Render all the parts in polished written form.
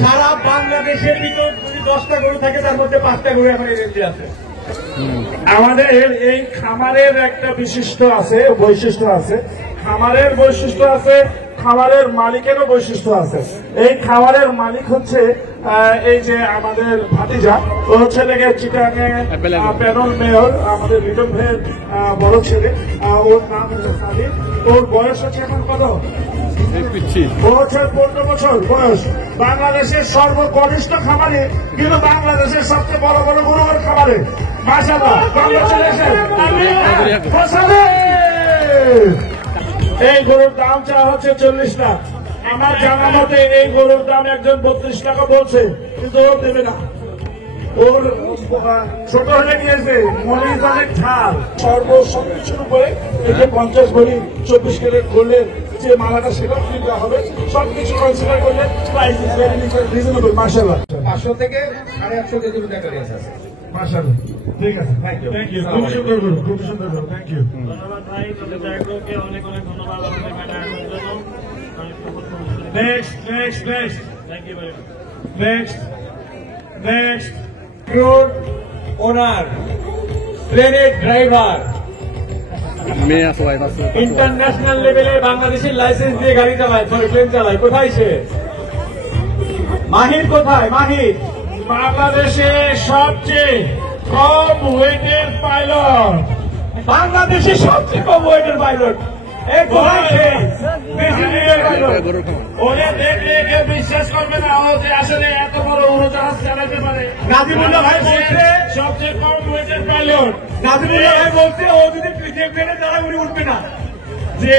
সারা বাংলাদেশের ভিতর যদি 10টা গরু থাকে তার মধ্যে 5টা গরু এখন এই রেঞ্জে আছে। আমাদের এই খামারের একটা বিশিষ্ট আছে, বৈশিষ্ট্য আছে। খামারের বৈশিষ্ট্য আছে, খামারের মালিকেরও বৈশিষ্ট্য আছে। এই খামারের মালিক হচ্ছে এই যে আমাদের ভাতিজা, ও হচ্ছে লেগে চিটাঙে প্যানেল মেয়র, আমাদের লিটন ভাইয়ের বড় ছেলে। ওর নাম হচ্ছে সাদিক। ওর বয়স হচ্ছে এখন কত? ও হচ্ছে 15 বছর বয়স। বাংলাদেশের সর্বকনিষ্ঠ খামারে, কিন্তু বাংলাদেশের সবচেয়ে বড় বড় গরুর খামারে। মাশাআল্লাহ, এই গরুর দাম চাওয়া হচ্ছে 40 লাখ। আমার জানা মতে এই গরুর দাম একজন 32 টাকা বলছে, কিন্তু ও দেবে না। ওর ছোট হয়ে গিয়েছে, মরিচ অনেক ঝাল, সবকিছুর উপরে এই যে 50 ভরি 24 ক্যারেট গোল্ডের যে মালাটা সেটা ফ্রি দেওয়া হবে। সবকিছু কনসিডার করলে প্রাইস ইজ ভেরি রিজনেবল। মাশাআল্লাহ, 500 থেকে 150 কেজি টাকা দিয়েছে। মাশাআল্লাহ, ঠিক আছে, থ্যাংক ইউ। খুব সুন্দর গরু, খুব সুন্দর গরু, থ্যাংক ইউ। ধন্যবাদ ভাই, অনেক অনেক ধন্যবাদ আমাদের ম্যাডাম জন্য। নেক্সট থ্যাংক ইউ ভাই। নেক্সট রোড ওনার, প্লেনের ড্রাইভার, ইন্টারন্যাশনাল লেভেলে বাংলাদেশের লাইসেন্স দিয়ে গাড়ি চালায়, প্লেন চালায়। কোথায় সে? মাহির কোথায়? মাহির বাংলাদেশে সবচেয়ে কম ওয়েটের পাইলট। বাংলাদেশের সবচেয়ে কম ওয়েটের পাইলট। ওরে দেখলে কেউ বিশ্বাস করবে না ও যে আসলে এত বড় উড়োজাহাজ চালাতে পারে। নাজিমুল্লাহ ভাই বলছে সবচেয়ে কম ওয়েটের পাইলট। নাজিমুল্লাহ ভাই বলছে ও যদি প্লেনে দাঁড়ায় উনি উঠবে না। জি,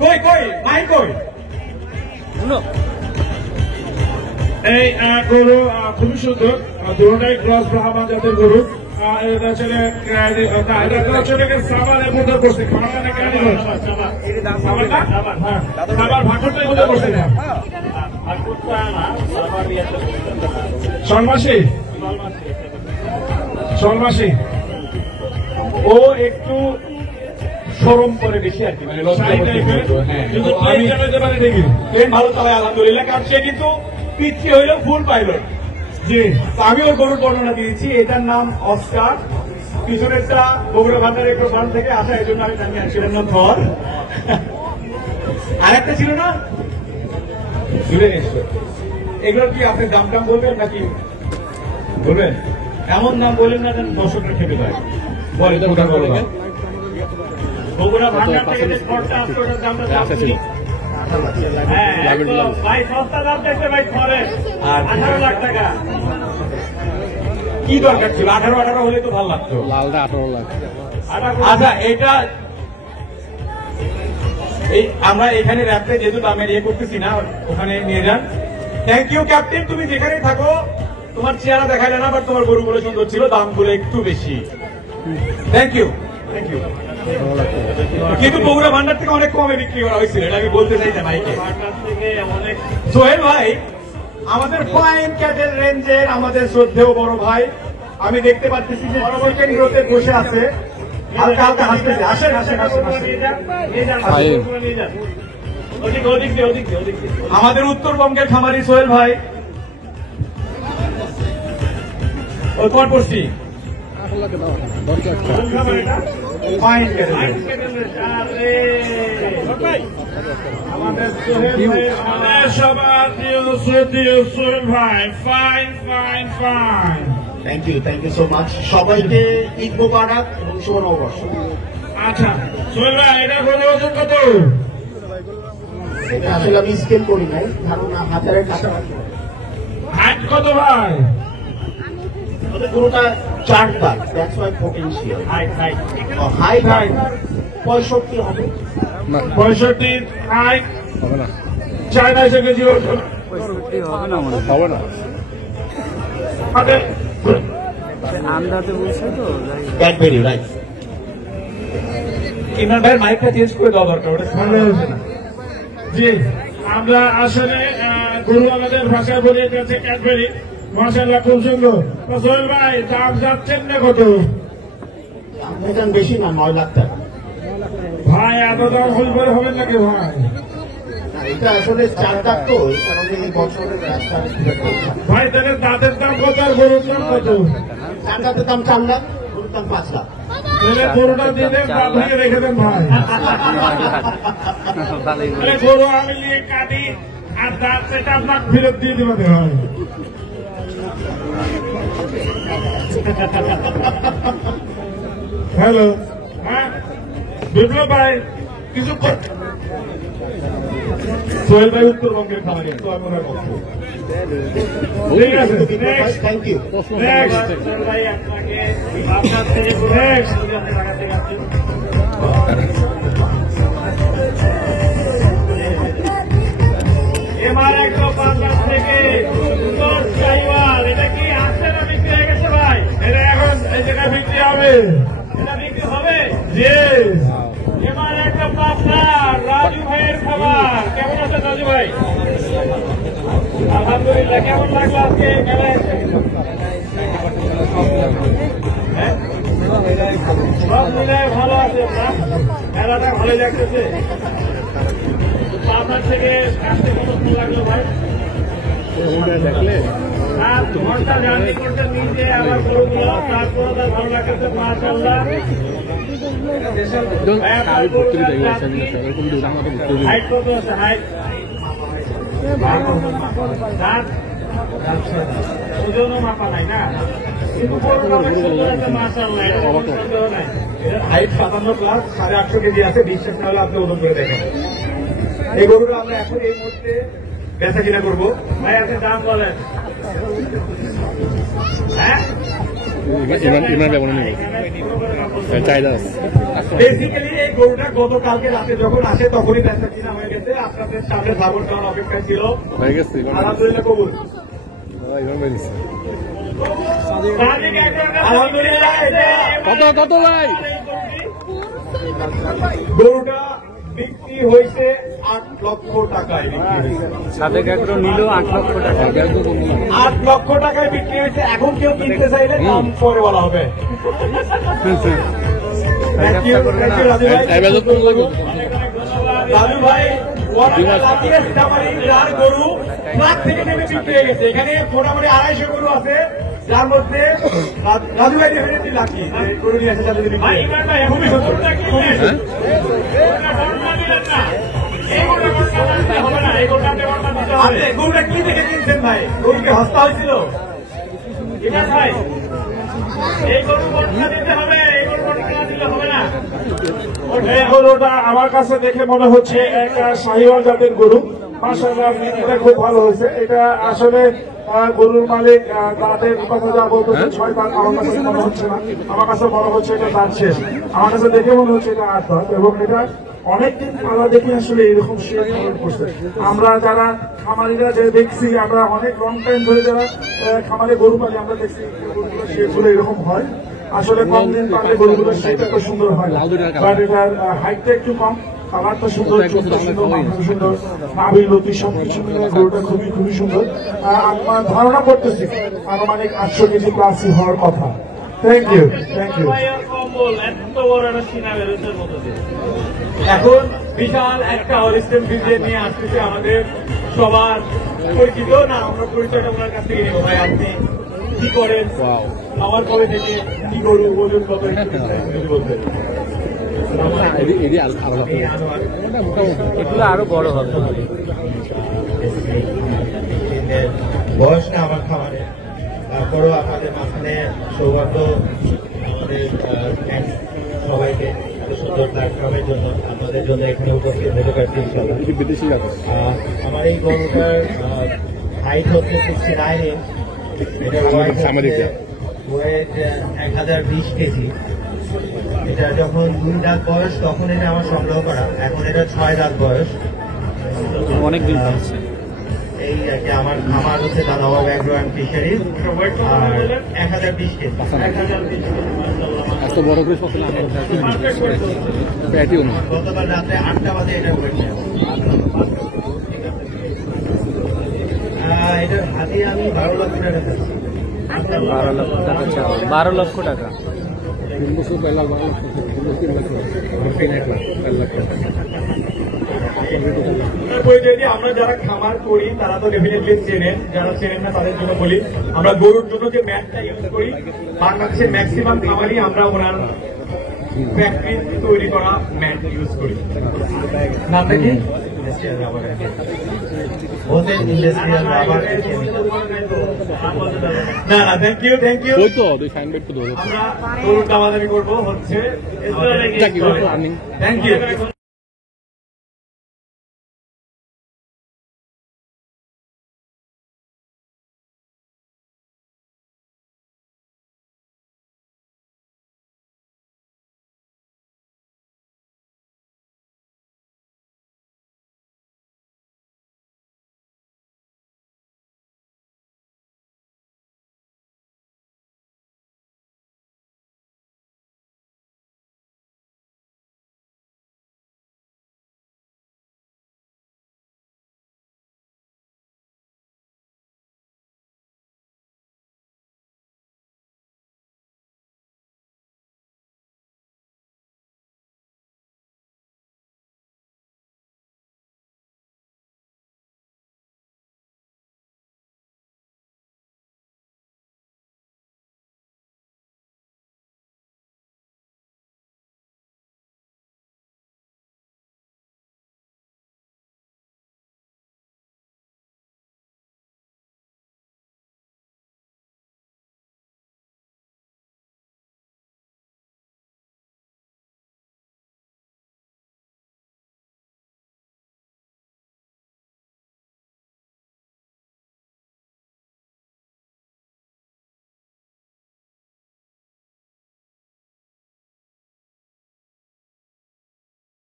কই মাহি কই? এই গরু খুবই সুন্দর, দুটাই ক্রস ব্রাহ্মণ জাতের গরু। এটা চলে সাবারের মধ্যে বসে সাবার ভাটুরটার মধ্যে বসে সলমাসি। ও একটু শরম করে বেশি আর কি, মানে ট্রেন ভালো চালায় আলহামদুলিল্লাহ, কারণ সে কিন্তু পিচ্ছি হইলেও ফুল পাইলট। জি, আমি ওর গরুর বর্ণনা দিয়েছি। এটার নাম অস্কার, পিছনেরটা বগুড়া ভান্ডারের একটা ফার্ম থেকে আসা, এই জন্য আমি জানি সেটার নাম থর। আর একটা ছিল না, এগুলোর কি আপনি দাম টাম বলবেন নাকি বলবেন? এমন নাম বলেন না যেন দর্শকরা খেতে পারে। বল, এটা ওটা বলো। বগুড়া ভান্ডার থেকে যে খড়টা আসতো ওটার দামটা জানছি। হ্যাঁ, ভাই সস্তা দাম দেখতে ভাই খড়ের 18 লাখ টাকা। কি দরকার ছিল? 18 হলে তো ভালো লাগতো। লালটা 18 লাখ। আচ্ছা, এটা এই আমরা এখানে র্যাপে যেহেতু দামের ইয়ে করতেছি না, ওখানে নিয়ে যান। থ্যাংক ইউ ক্যাপ্টেন, তুমি যেখানে থাকো তোমার চেহারা দেখাইলে না, বাট তোমার গরুগুলো সুন্দর ছিল, দামগুলো একটু বেশি। Thank you. কিন্তু বগুড়া ভান্ডার থেকে অনেক কমে বিক্রি করা হয়েছিল, এটা আমি বলতে চাই না ভাইকে। সোহেল ভাই আমাদের ফাইন ক্যাটেল রেঞ্জের আমাদের শ্রদ্ধেয় বড় ভাই, আমি দেখতে পাচ্ছি যে সেকেন্ড রোতে বসে আছে, হালকা হালকা হাসতেছে। আসেন। আমাদের উত্তরবঙ্গের খামারি সোহেল ভাই, ও তোমার পড়ছি ফাইন ক্যাটেল। আমাদের সবার প্রিয় শ্রদ্ধেয় সোহেল ভাই, fine. Thank you so much. সবাইকে ঈদ মোবারক এবং শুভ নববর্ষ। আচ্ছা সোহেল ভাই, এটা গরু ওজন কত? এটা আসলে আমি স্কেল করি নাই, ধারণা হাজারের কাছাকাছি। হাইট কত ভাই? গরুটা 4 দাঁত, দ্যাটস ওয়াই পোটেনশিয়াল। হাইট 65 হবে। 65 হাইট, চায়না এসে কেজি ওজন হবে না। আন্দাজে বলছে তো ক্যাডবেরি, রাইট। ইমরান ভাইয়ের মাইকটা চেঞ্জ করে দেওয়া দরকার, ওটা ভালো হয়েছে না। জি, আমরা আসলে গরু আমাদের ভাষায় বলে গেছে ক্যাডবেরি। মাশাআল্লাহ, খুব সুন্দর। সোহেল ভাই, দাম যাচ্ছেন না কত? আপনার বেশি না, 9 লাখ টাকা। ভাই এত দাম হইবার হবেন নাকি ভাই? এটা আসলে 4 দাঁত তো, এই কারণে এই বছরের রাস্তা ভাই তাহলে দাঁতের দাম কত আর গরুর দাম কত? 4 দাঁতের দাম 4 লাখ, গরুর দাম 5 লাখ। তাহলে গরুটা দিয়ে দেন, দাঁত ভেঙে রেখে দেন ভাই। ভালোই তাহলে গরু আমি নিয়ে কাটি আর দাঁত সেটা আপনার ফেরত দিয়ে দেবেন ভাই। হ্যালো, হ্যাঁ বিপ্লব ভাই কিছু সোহেল ভাই উত্তরবঙ্গের খামারে, তো আমি ওনার পক্ষ। ঠিক আছে, থ্যাংক ইউ। ভাই আপনাকে আপনার থেকে টাকা থেকে আসছেন। এবার একটা পাঁচলাখ থেকে সুন্দর সাইওয়াল, এটা কি আসছে না বিক্রি হয়ে গেছে ভাই? এটা এখন এই জায়গায় বিক্রি হবে। এটা বিক্রি হবে? জি, এবার একটা পাঁচলা রাজু ভাইয়ের খাবার। কেমন আছে রাজু ভাই? আলহামদুলিল্লাহ। কেমন লাগলো আজকে মেলায় এসে? হ্যাঁ? সব মিলায় ভালো আছে না? মেলাটা ভালোই লাগতেছে। আপনার থেকে আসতে কতক্ষণ লাগলো ভাই? দেখলে 7 ঘন্টা জার্নি করতে নিজে আবার গরুগুলো, তারপর তার ভালো লাগতেছে মাশাআল্লাহ। হাইট কত আছে? হাইট ওজনও মাপা নাই না, কিন্তু গরুটা অনেক সুন্দর আছে মাশাআল্লাহ, এটা কোনো সন্দেহ নাই। হাইট 57 প্লাস, 850 কেজি আছে। বিশ্বাস না হলে আপনি ওজন করে দেখেন। এই গরুটা আমরা এখন এই মুহূর্তে বেচা কিনা করবো। ভাই আপনি দাম বলেন। হ্যাঁ ইমান ব্যবহার নেই, চাহিদা আছে। বেসিক্যালি এই গরুটা গতকালকে রাতে যখন আসে তখনই বেচা কিনা হয়ে গেছে। আপনাদের সামনে ধাবন করার অপেক্ষা ছিল। হয়ে গেছে আলহামদুলিল্লাহ কবুল। ইমান বেরিয়েছে। আলহামদুলিল্লাহ। কত কত ভাই? গরুটা বিক্রি হয়েছে 8 লক্ষ টাকায় বিক্রি হয়েছে। সাদেক এগ্রো নিল 8 লক্ষ টাকা। 8 লক্ষ টাকায় বিক্রি হয়েছে। এখন কেউ কিনতে চাইলে দাম পরে বলা হবে। Thank you, thank you, Raju ভাই। রাজু ভাই, যার গরু ট্রাক থেকে নেমে বিক্রি হয়ে গেছে। এখানে মোটামুটি 250 গরু আছে, যার মধ্যে রাজু ভাই ডেফিনেটলি লাকি গরু নিয়ে আসে যাদের বিক্রি ভাই হয়। ইমরান ভাই খুবই সুন্দর কিনলেন। এটা বর্ণনা দিলেন না। এই গরুটা বর্ণনা দিতে হবে না, এই গরুটা বর্ণনা দিতে হবে। আপনি গরুটা কি দেখে কিনছেন ভাই? গরুকে হস্তা হয়েছিল? ইমরান ভাই এই গরু বর্ণনা দিতে হবে, এই গরু বর্ণনা দিতে হবে না। এই গরুটা আমার কাছে দেখে মনে হচ্ছে একটা শাহিওয়াল জাতের গরু। মাশাআল্লাহ, এটা খুব ভালো হয়েছে। এটা আসলে গরুর মালিক দাঁতের কথা যা বলতেছে 6 দাঁত, আমার কাছে মনে হচ্ছে না। আমার কাছে মনে হচ্ছে এটা দাঁত শেষ। আমার কাছে দেখে মনে হচ্ছে এটা 8 দাঁত, এবং এটা অনেকদিন পালা দেখে আসলে এরকম শেষ করছে। আমরা যারা খামারিরা যে দেখছি, আমরা অনেক লং টাইম ধরে যারা খামারে গরু পালি, আমরা দেখছি গরুগুলো শেষ হলে এরকম হয়। আসলে কম দিন পালে গরুগুলো শেষ এত সুন্দর হয় না, বাট এটার হাইটটা একটু কম, কালারটা সুন্দর, চুলটা সুন্দর, মাংস সুন্দর, নাভি লতি সবকিছু মিলে গরুটা খুবই খুবই সুন্দর। আমার ধারণা করতেছি আনুমানিক 800 কেজি প্লাসই হওয়ার কথা। Thank you, thank you. ভাই আর কম্বল এত বড় একটা সিনা বেরোচ্ছে মতো দিয়ে। এখন বিশাল একটা হলিস্টেন ফ্রিজে নিয়ে আসতেছে আমাদের সবার পরিচিত। না, আমরা পরিচয়টা ওনার কাছ থেকে নেব। ভাই আপনি কি করেন, আমার পরে থেকে কি গরু, ওজন কত, একটু যদি বলতেন। এগুলো আরো বড় হবে। বয়স না আমার খামারে, তারপরেও আপনাদের মাঝখানে সৌভাগ্য আমাদের সবাইকে এত সুন্দর প্ল্যাটফর্মের জন্য, আমাদের জন্য এখানে উপস্থিত হতে পারছি ইনশাআল্লাহ। বিদেশি জায়গা আমার এই গরুটার হাইট হচ্ছে 69 ইঞ্চ, এটা ওয়েট 1020 কেজি। এটা যখন 2 দাঁত বয়স তখন এটা আমার সংগ্রহ করা, এখন এটা 6 দাঁত বয়স। অনেক দিন হচ্ছে। এই আর কি, আমার খামার হচ্ছে দাদাবাগ অ্যাগ্রো অ্যান্ড ফিশারিজ, আর 1020 কেজি। 1020 এত বড় করে ফসল প্যাটিও না। গতকাল রাত্রে 8টা বাজে এটা ওয়েট নেব। এটার হাতে আমি 12 লক্ষ টাকা চাচ্ছি। 12 লক্ষ টাকা চাও। 12 লক্ষ টাকা। 3 বছর 12 লাখ, 12 লাখ, 3 লাখ, 1 লাখ, 1 লাখ। পরিচয় দিয়ে আমরা যারা খামার করি তারা তো ডেফিনেটলি চেনেন, যারা চেনেন না তাদের জন্য বলি, আমরা গরুর জন্য যে ম্যাটটা ইউজ করি বাংলাদেশের ম্যাক্সিমাম খামারই আমরা ওনার ফ্যাক্টরি তৈরি করা ম্যাট ইউজ করি। নামটা কি? না না, থ্যাংক ইউ থ্যাংক ইউ। ওই তো দুই সাইন বেড তো ধরো আমরা গরুর দামাদামি করবো হচ্ছে। Thank you.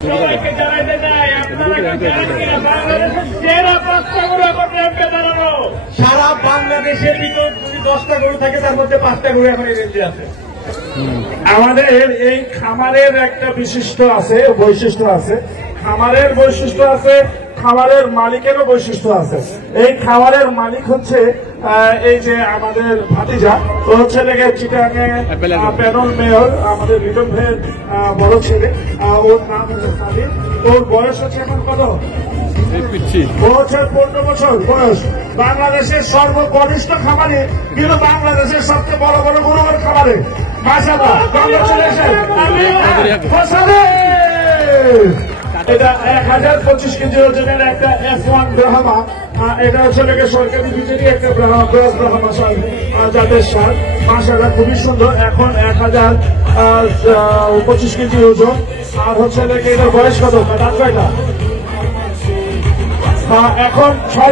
সবাইকে জানাইতে চাই আপনারা জানেন কিনা বাংলাদেশের সেরা 5টা গরু এখন র্যাম্পে দাঁড়ানো। সারা বাংলাদেশের ভিতর যদি 10টা গরু থাকে তার মধ্যে 5টা গরু এখন এই রেঞ্জে আছে। আমাদের এই খামারের একটা বিশিষ্ট আছে, বৈশিষ্ট্য আছে। খামারের বৈশিষ্ট্য আছে, খামারের মালিকেরও বৈশিষ্ট্য আছে। এই খামারের মালিক হচ্ছে এই যে আমাদের ভাতিজা, ও হচ্ছে লেগে চিটাঙে প্যানেল মেয়র, আমাদের লিটন ভাইয়ের বড় ছেলে। ওর নাম হচ্ছে সাবির। ওর বয়স হচ্ছে এখন কত? ও হচ্ছে 15 বছর বয়স। বাংলাদেশের সর্বকনিষ্ঠ খামারে, কিন্তু বাংলাদেশের সবচেয়ে বড় বড় গরুর খামারে। মাশাআল্লাহ, কংগ্রেচুলেশন। এটা 1025 কেজি ওজনের একটা F1 ব্রাহ্মা। এটা হচ্ছে সরকারি বিজেপি একটা ব্রাহ্মা যাদের সার। মাশাআল্লাহ, খুবই সুন্দর। এখন 1025 কেজি ওজন। আর হচ্ছে এটার বয়স কত? দাঁত কয়টা? এখন 6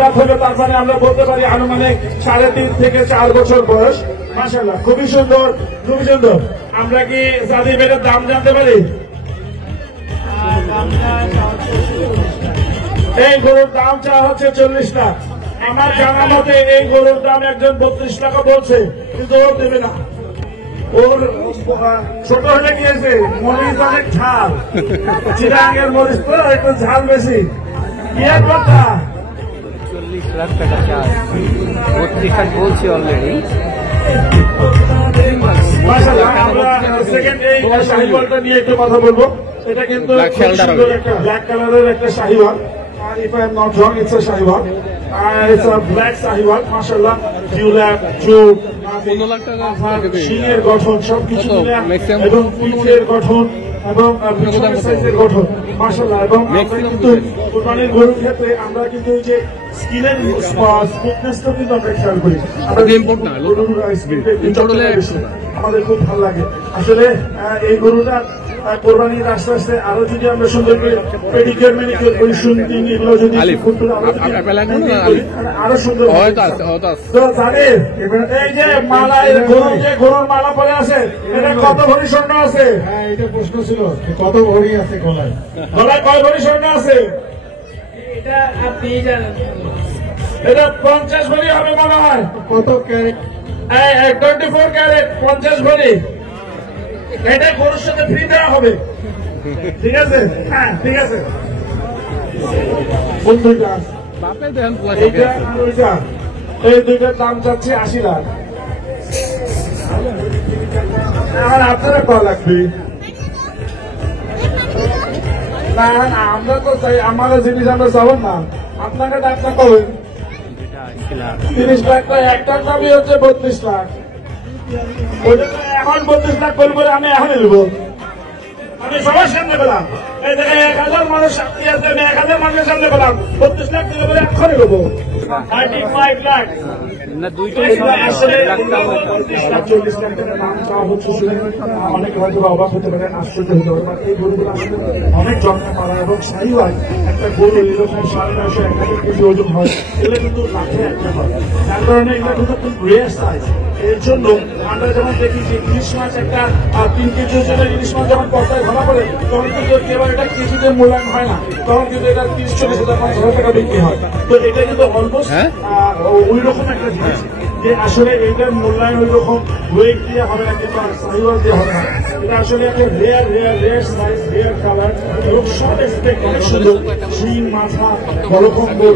দাঁত হলে তার মানে আমরা বলতে পারি আনুমানিক 3.5 থেকে 4 বছর বয়স। মাশাআল্লাহ, খুবই সুন্দর, খুবই সুন্দর। আমরা কি জাদি বেড়ের দাম জানতে পারি? এই গরুর দাম চাওয়া হচ্ছে 40 লাখ। আমার জানা মতে এই গরুর দাম একজন 32 টাকা বলছে, কিন্তু ও দেবে না। ওর ছোট হলে গিয়েছে, মরিচ অনেক ঝাল, চিরাঙ্গের মরিচ তো একটু ঝাল বেশি। কি এক কথা? 40 লাখ টাকা চার্জ, 32 লাখ বলছি অলরেডি। আমরা সেকেন্ড এই শাহিওয়ালটা নিয়ে একটু কথা বলবো। এটা কিন্তু ব্ল্যাক কালারের একটা Sahiwal. If I am not wrong, it's a Sahiwal. It's a black Sahiwal. মাশাআল্লাহ, জিউলাপ, চুপ, 15 লাখ টাকা শিংয়ের গঠন সবকিছু মিলে, এবং পিঠের গঠন এবং সাইজের গঠন। মাশাআল্লাহ, এবং আমরা কিন্তু কুরবানির গরুর ক্ষেত্রে আমরা কিন্তু এই যে স্কিনের স্মুথনেসটা কিন্তু আমরা খেয়াল করি। আমাদের খুব ভালো লাগে আসলে এই গরুটা। কোরবানির আস্তে আস্তে আরো যদি আমরা সুন্দর করে পেডিকিউর ম্যানিকিউর করি, শুনতিন এগুলো যদি আরো সুন্দর তো জানেন। এই যে মালা, গরুর মালা পরে আছে, এটা কত ভরি স্বর্ণ আছে? হ্যাঁ, এটা প্রশ্ন ছিল, কত ভরি আছে গলায়? গলায় কয় ভরি স্বর্ণ আছে? এটা আপনি জানেন। এটা 50 ভরি হবে মনে হয়। কত ক্যারেট? 24 ক্যারেট, 50 ভরি। এটা গরুর সাথে ফ্রি দেওয়া হবে, ঠিক আছে? হ্যাঁ, ঠিক আছে। এই দুইটার দাম চাচ্ছে 80 লাখ। আর আপনারা কত লাগবে? না না, আমরা তো চাই আমাদের জিনিস আমরা চাবো না, আপনাকে ডাক্তার করবেন 30 লাখ, একটার দামই হচ্ছে 32 লাখ। ওটা তো এখন 32 লাখ করবো, আমি এখনই নেবো। আমি সবার সামনে পেলাম, এই দেখে 1000 মানুষ সামনে আছে, আমি 1000 মানুষের সামনে পেলাম 32 লাখ দিলে বলে এখনই নেবো। 35 লাখ না দুইটাই আসলে 40 লাখ টাকার দাম চাওয়া হচ্ছে। অনেকে হয়তো অবাক হতে পারে, আশ্চর্য হতে পারে, এই গরুগুলো আসলে অনেক যত্ন করা এবং সাইওয়াল একটা গরু এরকম 950 1,000 কেজি ওজন হয়, এগুলো কিন্তু লাখে একটা হয়। যার কারণে এগুলো কিন্তু খুব রেয়ার সাইজ। এর জন্য আমরা যেমন দেখি যে ইলিশ মাছ একটা 3 কেজি ওজনের ইলিশ মাছ যখন পর্দায় ধরা পড়ে তখন কিন্তু কেবল এটা কেজিতে মূল্যায়ন হয় না, তখন কিন্তু এটা 30-40 হাজার 50,000 টাকা বিক্রি হয়। তো এটা কিন্তু অলমোস্ট ওই রকম একটা জিনিস যে আসলে এটার মূল্যায়ন ওই রকম ওয়েট দিয়ে হবে না কিংবা সাইওয়াল দিয়ে হবে না। এটা আসলে একটা রেয়ার সাইজ, রেয়ার কালার এবং সব এক্সপেক্ট অনেক সুন্দর। শিং, মাথা, বড় কম্বল,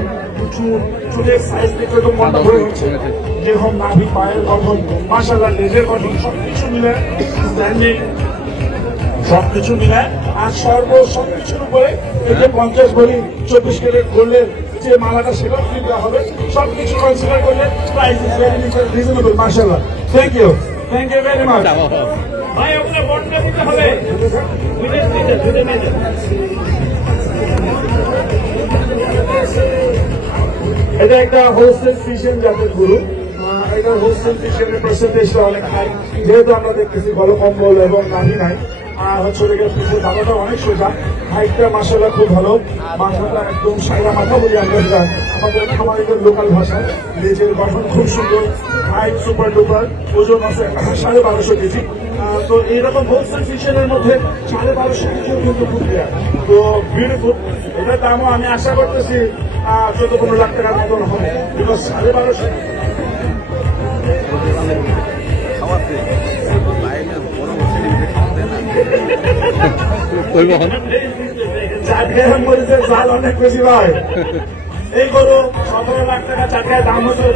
চুলের সাইজ দেখে তো মনটা ভরে হচ্ছে। যেরকম নাভি, পায়ের গঠন, মাশাআল্লাহ লেজের গঠন সবকিছু মিলে স্ট্যান্ডিং, সবকিছু মিলে আর সবকিছুর উপরে এই যে 50 ভরি 24 ক্যারেট গোল্ডের যে মালাটা সেটাও ফ্রি দেওয়া হবে। সবকিছু কনসিডার করলে প্রাইস ইজ ভেরি রিজনেবল। মাশাআল্লাহ, থ্যাংক ইউ ভেরি মাচ। ভাই আপনার বন্ডটা দিতে হবে, দুধে মেজে এটা একটা হোলসেল ফিশন জাতের গরু। এটা হোলসেল ফিশনের পার্সেন্টেজটা অনেক হাই, যেহেতু আমরা দেখতেছি গলা কম্বল এবং নাভি নাই। আর হচ্ছে দাদাটা অনেক সোজা, হাইটটা মাশাআল্লাহ খুব ভালো, মাথাটা একদম সাইরা মাথা বলি আমরা যেটা আমাদের খামারিদের লোকাল ভাষায়। লেজের গঠন খুব সুন্দর, হাইট সুপার ডুপার, ওজন আছে 1250 কেজি। তো এইরকম হোলসেল ফিশনের মধ্যে 1250 কেজিও কিন্তু খুব রেয়ার। তো বিউটিফুল, এটার দামও আমি আশা করতেছি 14-15 লাখ টাকার মতন হবে, বিকজ 1250। জাল অনেক বেশি ভাই, এই গরু 17 লাখ টাকা চারটায় দাম হচ্ছে।